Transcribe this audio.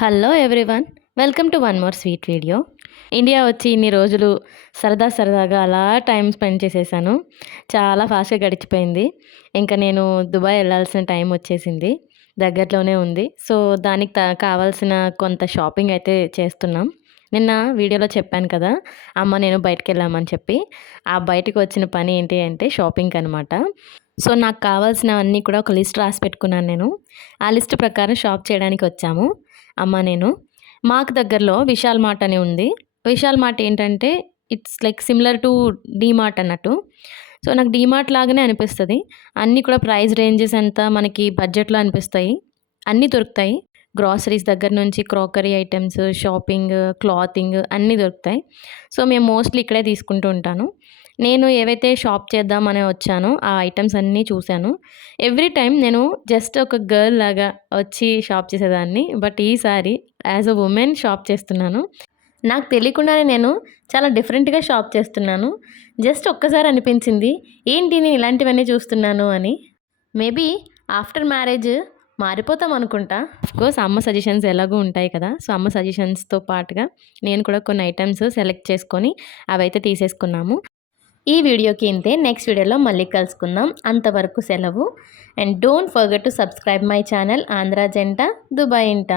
Hello everyone, welcome to one more sweet video. India వచ్చి ఇన్ని రోజులు సరదాగా అలా టైం స్పెండ్ చేసేసాను. చాలా ఫాస్ట్గా గడిచిపోయింది. ఇంకా నేను దుబాయ్ వెళ్ళాల్సిన టైం వచ్చేసింది, దగ్గరలోనే ఉంది. సో దానికి కావాల్సిన కొంత షాపింగ్ అయితే చేస్తున్నాం. నిన్న వీడియోలో చెప్పాను కదా, అమ్మ నేను బయటకు వెళ్ళామని చెప్పి. ఆ బయటకు వచ్చిన పని ఏంటి అంటే షాపింగ్ అనమాట. సో నాకు కావాల్సినవన్నీ కూడా ఒక లిస్ట్ రాసి పెట్టుకున్నాను నేను. ఆ లిస్ట్ ప్రకారం షాప్ చేయడానికి వచ్చాము అమ్మ నేను. మాకు దగ్గరలో విశాల్ మార్ట్ అని ఉంది. విశాల్ మార్ట్ ఏంటంటే it's like similar to DMart అన్నట్టు. సో నాకు డీమార్ట్ లాగానే అనిపిస్తుంది. అన్నీ కూడా ప్రైస్ రేంజెస్ అంతా మనకి బడ్జెట్లో అనిపిస్తాయి. అన్నీ దొరుకుతాయి. గ్రాసరీస్ దగ్గర నుంచి క్రాకరీ ఐటమ్స్, షాపింగ్, క్లాతింగ్ అన్నీ దొరుకుతాయి. సో మేము మోస్ట్లీ ఇక్కడే తీసుకుంటూ ఉంటాను. నేను ఏవైతే షాప్ చేద్దామని వచ్చానో ఆ ఐటమ్స్ అన్నీ చూశాను. ఎవ్రీ టైం నేను జస్ట్ ఒక గర్ల్ లాగా వచ్చి షాప్ చేసేదాన్ని. బట్ ఈసారి యాజ్ అ ఉమెన్ షాప్ చేస్తున్నాను. నాకు తెలియకుండానే నేను చాలా డిఫరెంట్గా షాప్ చేస్తున్నాను. జస్ట్ ఒక్కసారి అనిపించింది, ఏంటి నేను ఇలాంటివన్నీ చూస్తున్నాను అని. మేబీ ఆఫ్టర్ మ్యారేజ్ మారిపోతాం అనుకుంటా. కోర్స్ అమ్మ సజెషన్స్ ఎలాగో ఉంటాయి కదా. సో అమ్మ సజెషన్స్తో పాటుగా నేను కూడా కొన్ని ఐటమ్స్ సెలెక్ట్ చేసుకొని అవైతే తీసేసుకున్నాము. ఈ వీడియోకి ఇంతే. నెక్స్ట్ వీడియోలో మళ్ళీ కలుసుకుందాం. అంతవరకు సెలవు. And don't forget to subscribe my channel Andhra జంట దుబాయ్ ఇంట.